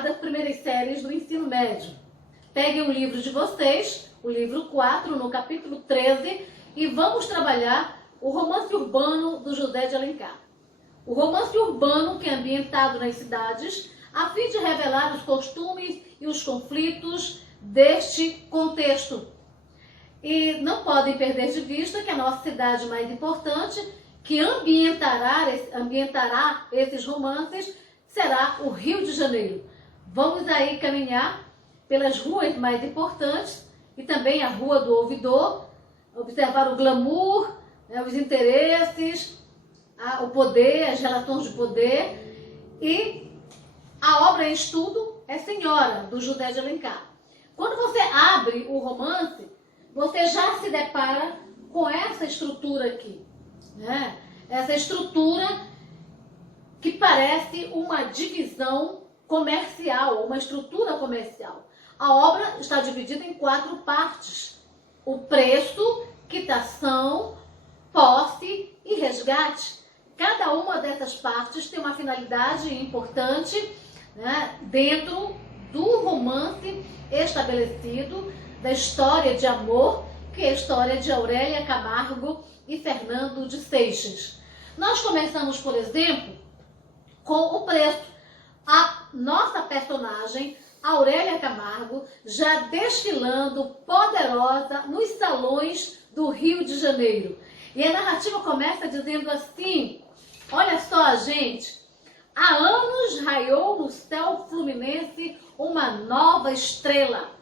das primeiras séries do ensino médio. Peguem o livro de vocês, o livro 4, no capítulo 13, e vamos trabalhar o romance urbano do José de Alencar. O romance urbano que é ambientado nas cidades, a fim de revelar os costumes e os conflitos deste contexto. E não podem perder de vista que a nossa cidade mais importante, que ambientará esses romances, será o Rio de Janeiro. Vamos aí caminhar pelas ruas mais importantes e também a Rua do Ouvidor, observar o glamour, os interesses, o poder, as relações de poder. E a obra em estudo é Senhora, do José de Alencar. Quando você abre o romance, você já se depara com essa estrutura aqui, né? Essa estrutura que parece uma divisão comercial, uma estrutura comercial. A obra está dividida em 4 partes: o preço, quitação, posse e resgate. Cada uma dessas partes tem uma finalidade importante, né, dentro do romance estabelecido, da história de amor, que é a história de Aurélia Camargo e Fernando de Seixas. Nós começamos, por exemplo, com o preço. A nossa personagem, Aurélia Camargo, já desfilando poderosa nos salões do Rio de Janeiro. E a narrativa começa dizendo assim: olha só, gente, há anos raiou no céu fluminense uma nova estrela.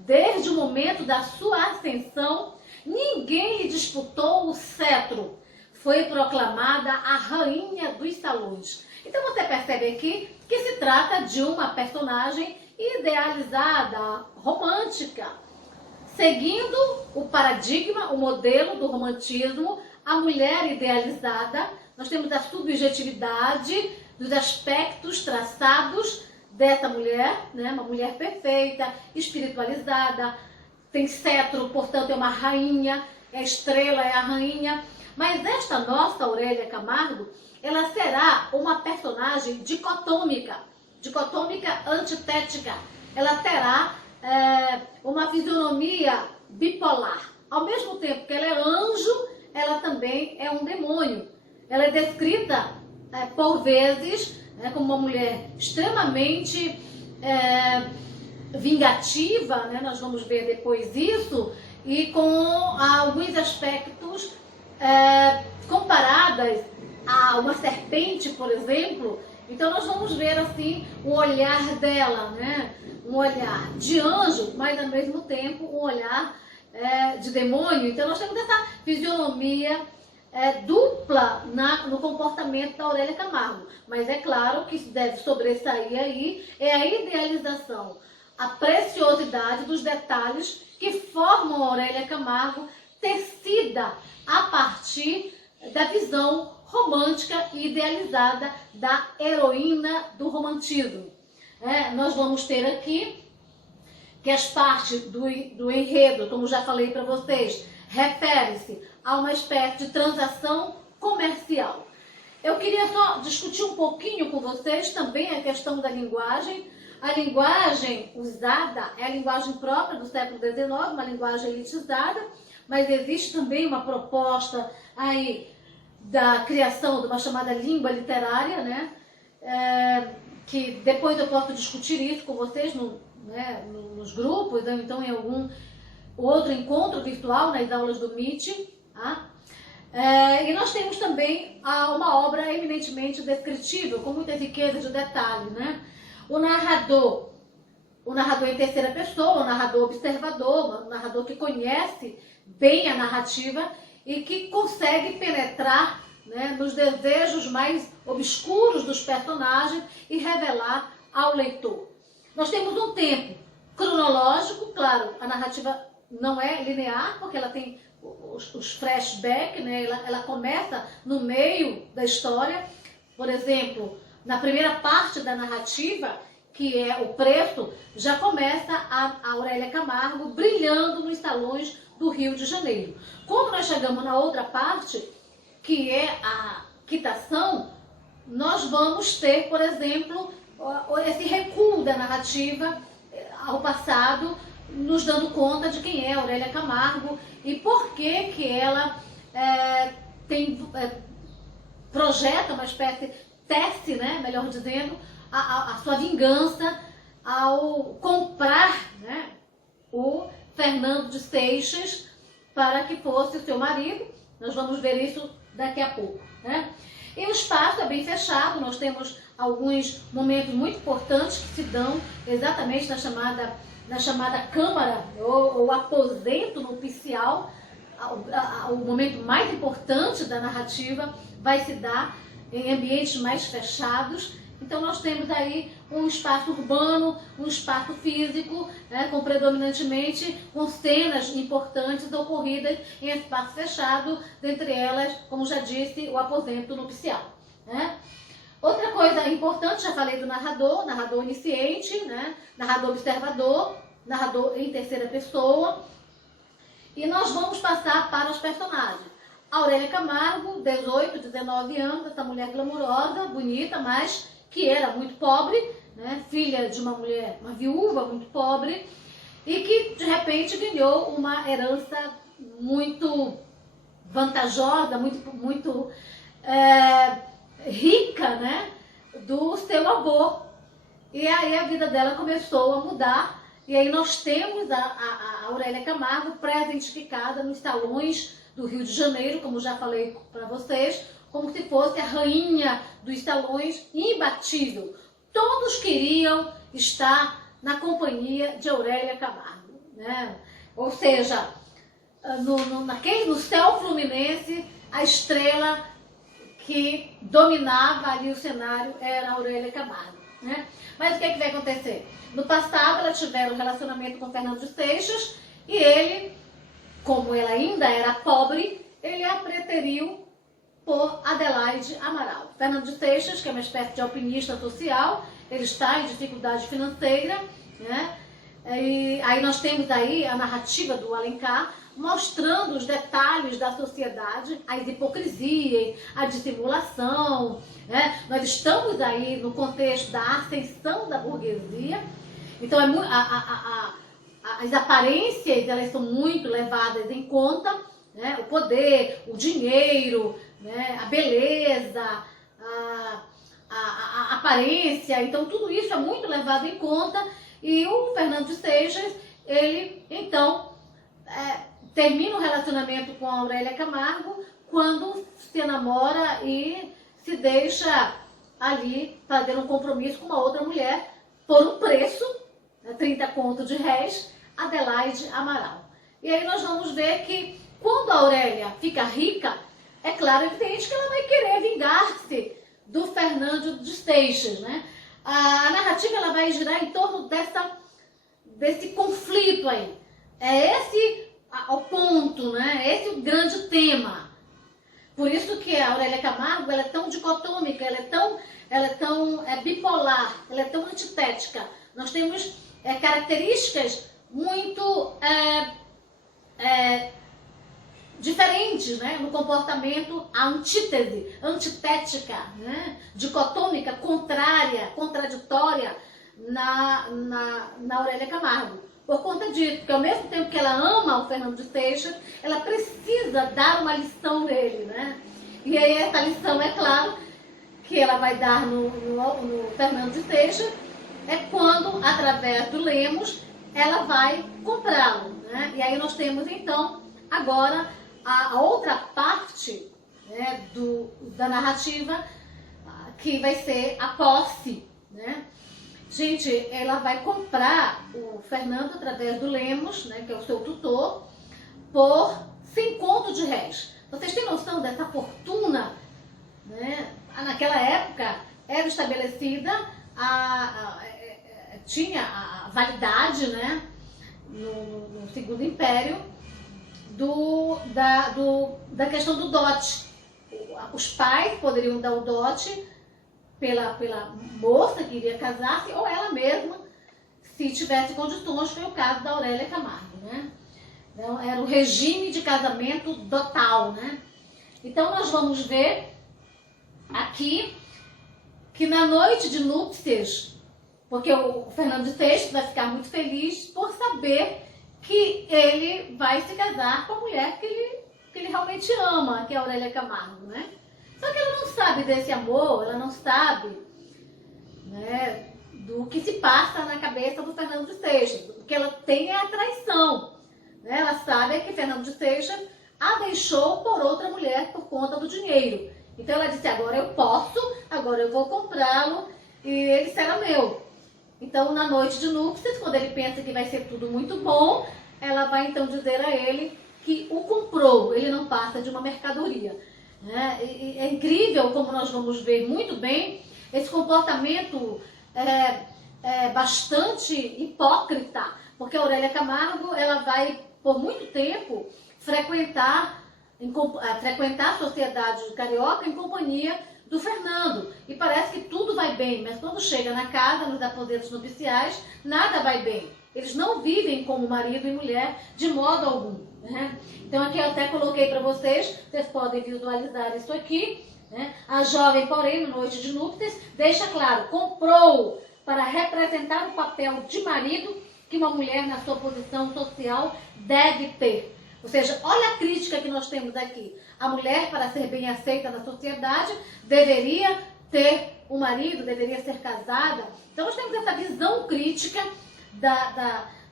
Desde o momento da sua ascensão, ninguém lhe disputou o cetro. Foi proclamada a rainha dos salões. Então você percebe aqui que se trata de uma personagem idealizada, romântica. Seguindo o paradigma, o modelo do romantismo, a mulher idealizada, nós temos a subjetividade dos aspectos traçados dessa mulher, né? Uma mulher perfeita, espiritualizada, tem cetro, portanto é uma rainha, é a estrela, é a rainha. Mas esta nossa Aurélia Camargo, ela será uma personagem dicotômica antitética. Ela terá uma fisionomia bipolar. Ao mesmo tempo que ela é anjo, ela também é um demônio. Ela é descrita por vezes como uma mulher extremamente vingativa, né? Nós vamos ver depois isso, e com alguns aspectos comparadas a uma serpente, por exemplo. Então nós vamos ver assim o olhar dela, né? Um olhar de anjo, mas ao mesmo tempo um olhar de demônio. Então nós temos essa fisionomia dupla no comportamento da Aurélia Camargo. Mas é claro que isso deve sobressair aí é a idealização, a preciosidade dos detalhes que formam a Aurélia Camargo, tecida a partir da visão romântica e idealizada da heroína do romantismo. Nós vamos ter aqui que as partes do enredo, como já falei para vocês, refere-se a uma espécie de transação comercial. Eu queria só discutir um pouquinho com vocês também a questão da linguagem. A linguagem usada é a linguagem própria do século XIX, uma linguagem elitizada, mas existe também uma proposta aí da criação de uma chamada língua literária, né? Que depois eu posso discutir isso com vocês nos grupos, ou então em algum outro encontro virtual nas aulas do Meet. Tá? E nós temos também uma obra eminentemente descritível, com muita riqueza de detalhes, né? O narrador em terceira pessoa, o narrador observador, o narrador que conhece bem a narrativa e que consegue penetrar, né, nos desejos mais obscuros dos personagens e revelar ao leitor. Nós temos um tempo cronológico, claro, a narrativa não é linear, porque ela tem os flashbacks, né, ela começa no meio da história. Por exemplo, na primeira parte da narrativa, que é o preço, já começa a Aurélia Camargo brilhando nos salões do Rio de Janeiro. Quando nós chegamos na outra parte, que é a quitação, nós vamos ter, por exemplo, esse recuo da narrativa ao passado, nos dando conta de quem é Aurélia Camargo e por que ela projeta uma espécie, tece, né, melhor dizendo, a sua vingança ao comprar, né, o Fernando de Seixas para que fosse o seu marido. Nós vamos ver isso daqui a pouco, né? E o espaço é bem fechado, nós temos alguns momentos muito importantes que se dão exatamente na chamada câmara ou aposento nupcial. O momento mais importante da narrativa vai se dar em ambientes mais fechados. Então nós temos aí um espaço urbano, um espaço físico, né, predominantemente com cenas importantes ocorridas em espaço fechado, dentre elas, como já disse, o aposento nupcial, né? Outra coisa importante, já falei do narrador onisciente, né, narrador observador, narrador em terceira pessoa. E nós vamos passar para os personagens. Aurélia Camargo, 18, 19 anos, essa mulher glamurosa, bonita, mas que era muito pobre, né? Filha de uma viúva muito pobre, e que de repente ganhou uma herança muito vantajosa, muito rica, né? Do seu avô. E aí a vida dela começou a mudar, e aí nós temos a Aurélia Camargo pré-identificada nos salões do Rio de Janeiro, como já falei para vocês, como se fosse a rainha dos salões, imbatível. Todos queriam estar na companhia de Aurélia Camargo, né? Ou seja, no céu fluminense, a estrela que dominava ali o cenário era a Aurélia Camargo, né? Mas o que vai acontecer? No passado, ela tiveram um relacionamento com Fernando de Seixas e ele, como ela ainda era pobre, ele a preteriu por Adelaide Amaral. Fernando de Seixas, que é uma espécie de alpinista social, ele está em dificuldade financeira, né? E aí nós temos aí a narrativa do Alencar, mostrando os detalhes da sociedade, as hipocrisias, a dissimulação, né? Nós estamos aí no contexto da ascensão da burguesia, então as aparências elas são muito levadas em conta, né? O poder, o dinheiro, né? A beleza, a aparência, então tudo isso é muito levado em conta. E o Fernando de Seixas, ele então termina o relacionamento com a Aurélia Camargo quando se namora e se deixa ali fazer um compromisso com uma outra mulher por um preço, 30 conto de réis, Adelaide Amaral. E aí nós vamos ver que quando a Aurélia fica rica, é claro, evidente que ela vai querer vingar-se do Fernando de Seixas, né? A narrativa ela vai girar em torno desse conflito aí. É esse o ponto, né? É esse o grande tema. Por isso que a Aurélia Camargo ela é tão dicotômica, ela é tão bipolar, ela é tão antitética. Nós temos características muito diferentes, né, no comportamento, a antítese, antitética, né, dicotômica, contrária, contraditória na Aurélia Camargo. Por conta disso, porque ao mesmo tempo que ela ama o Fernando de Seixas, ela precisa dar uma lição nele, né? E aí essa lição, é claro, que ela vai dar no Fernando de Seixas, é quando, através do Lemos, ela vai comprá-lo, né? E aí nós temos, então, agora a outra parte, né, da narrativa, que vai ser a posse, né? Gente, ela vai comprar o Fernando através do Lemos, né, que é o seu tutor, por 100 conto de réis. Vocês têm noção dessa fortuna, né? Naquela época era estabelecida, tinha a validade, né, no Segundo Império, da questão do dote. Os pais poderiam dar o dote pela moça que iria casar-se, ou ela mesma, se tivesse condições. Foi o caso da Aurélia Camargo, né? Então, era o regime de casamento dotal, né? Então nós vamos ver aqui que na noite de núpcias, porque o Fernando de Seixas vai ficar muito feliz por saber que ele vai se casar com a mulher que ele realmente ama, que é a Aurélia Camargo, né? Só que ela não sabe desse amor, ela não sabe, né, do que se passa na cabeça do Fernando de Seixas. O que ela tem é a traição, né? Ela sabe que Fernando de Seixas a deixou por outra mulher por conta do dinheiro. Então ela disse, agora eu posso, agora eu vou comprá-lo e ele será meu. Então na noite de núpcias, quando ele pensa que vai ser tudo muito bom, ela vai então dizer a ele que o comprou, ele não passa de uma mercadoria. É incrível como nós vamos ver muito bem esse comportamento bastante hipócrita, porque a Aurélia Camargo ela vai por muito tempo frequentar a sociedade carioca em companhia do Fernando. E parece que tudo vai bem, mas quando chega na casa, nos aposentos nupciais, nada vai bem. Eles não vivem como marido e mulher de modo algum, né? Então aqui eu até coloquei para vocês podem visualizar isso aqui, né? A jovem, porém, na noite de núpcias, deixa claro, comprou para representar o papel de marido que uma mulher na sua posição social deve ter. Ou seja, olha a crítica que nós temos aqui. A mulher, para ser bem aceita na sociedade, deveria ter um marido, deveria ser casada. Então nós temos essa visão crítica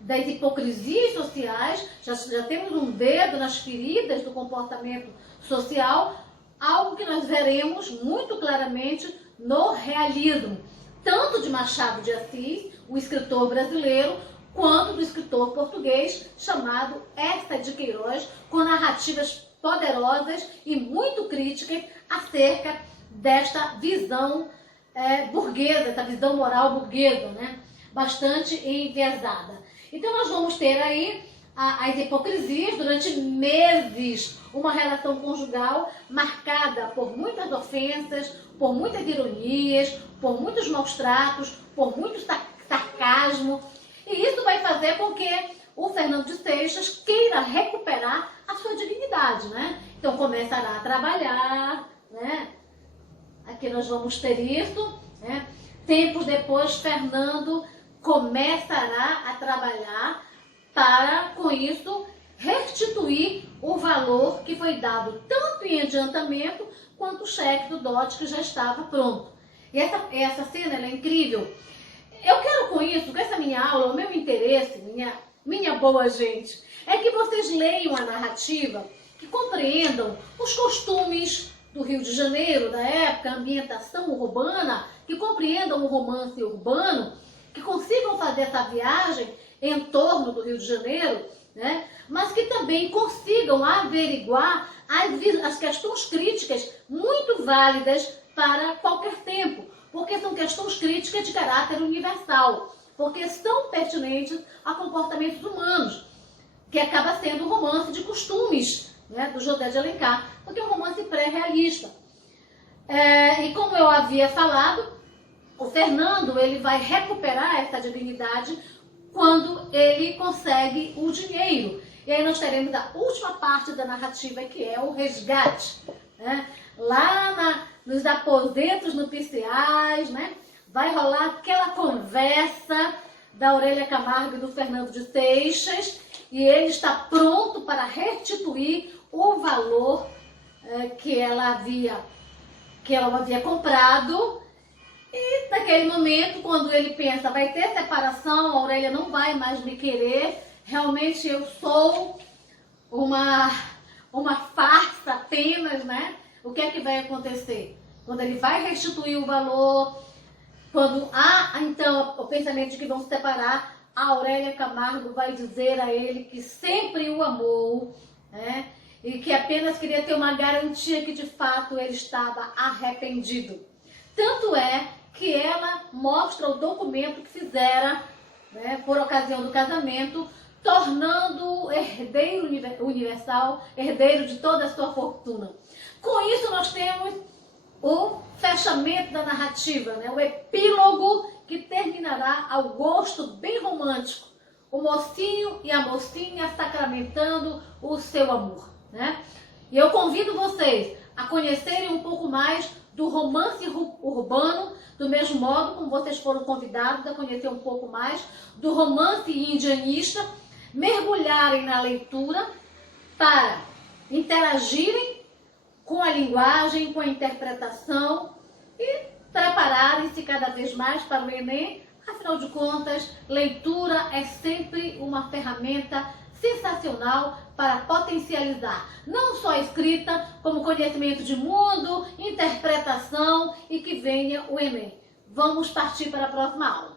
das hipocrisias sociais, já temos um dedo nas feridas do comportamento social, algo que nós veremos muito claramente no realismo, tanto de Machado de Assis, o escritor brasileiro, quanto do escritor português chamado Eça de Queiroz, com narrativas poderosas e muito críticas acerca desta visão burguesa, essa visão moral burguesa, né? Bastante enviesada. Então nós vamos ter aí as hipocrisias durante meses, uma relação conjugal marcada por muitas ofensas, por muitas ironias, por muitos maus tratos, por muito sarcasmo. E isso vai fazer com que o Fernando de Seixas queira recuperar a sua dignidade, né? Então começará a trabalhar, né? Aqui nós vamos ter isso, né? Tempos depois, Fernando começará a trabalhar para, com isso, restituir o valor que foi dado tanto em adiantamento quanto o cheque do dote que já estava pronto. E essa cena ela é incrível. Eu quero com isso, com essa minha aula, o meu interesse, minha boa gente, é que vocês leiam a narrativa, que compreendam os costumes do Rio de Janeiro, da época, a ambientação urbana, que compreendam o romance urbano, que consigam fazer essa viagem em torno do Rio de Janeiro, né? Mas que também consigam averiguar as questões críticas muito válidas para qualquer tempo, porque são questões críticas de caráter universal, porque são pertinentes a comportamentos humanos, que acaba sendo um romance de costumes, né, do José de Alencar, porque é um romance pré-realista. E como eu havia falado, o Fernando ele vai recuperar essa dignidade quando ele consegue o dinheiro. E aí nós teremos a última parte da narrativa, que é o resgate, né? Lá nos aposentos nupciais, né? Vai rolar aquela conversa da Aurélia Camargo e do Fernando de Seixas, e ele está pronto para restituir o valor que ela havia comprado. E naquele momento, quando ele pensa, vai ter separação, a Aurélia não vai mais me querer, realmente eu sou uma farsa apenas, né? O que é que vai acontecer? Quando ele vai restituir o valor, quando há então o pensamento de que vão se separar, a Aurélia Camargo vai dizer a ele que sempre o amou, né? E que apenas queria ter uma garantia que de fato ele estava arrependido. Tanto é que ela mostra o documento que fizera, né, por ocasião do casamento, tornando herdeiro universal, herdeiro de toda a sua fortuna. Com isso nós temos o fechamento da narrativa, né, o epílogo que terminará ao gosto bem romântico, o mocinho e a mocinha sacramentando o seu amor, né? E eu convido vocês a conhecerem um pouco mais do romance urbano, do mesmo modo como vocês foram convidados a conhecer um pouco mais do romance indianista, mergulharem na leitura para interagirem com a linguagem, com a interpretação e prepararem-se cada vez mais para o Enem. Afinal de contas, leitura é sempre uma ferramenta sensacional para potencializar não só a escrita, como conhecimento de mundo, interpretação e que venha o Enem. Vamos partir para a próxima aula.